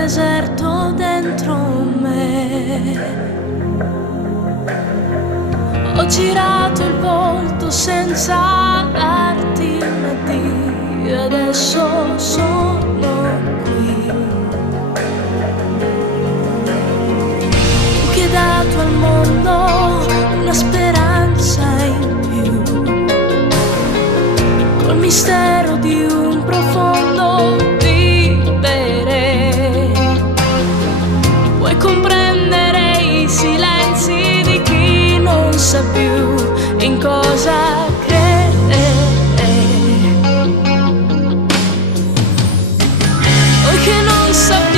deserto dentro me. Ho girato il volto senza darti un addio, adesso sono qui. Tu che hai dato al mondo una speranza in più, col mistero di un profondo vivere, puoi comprendere i silenzi di chi non sa più in cosa credere. Noi che non sappiamo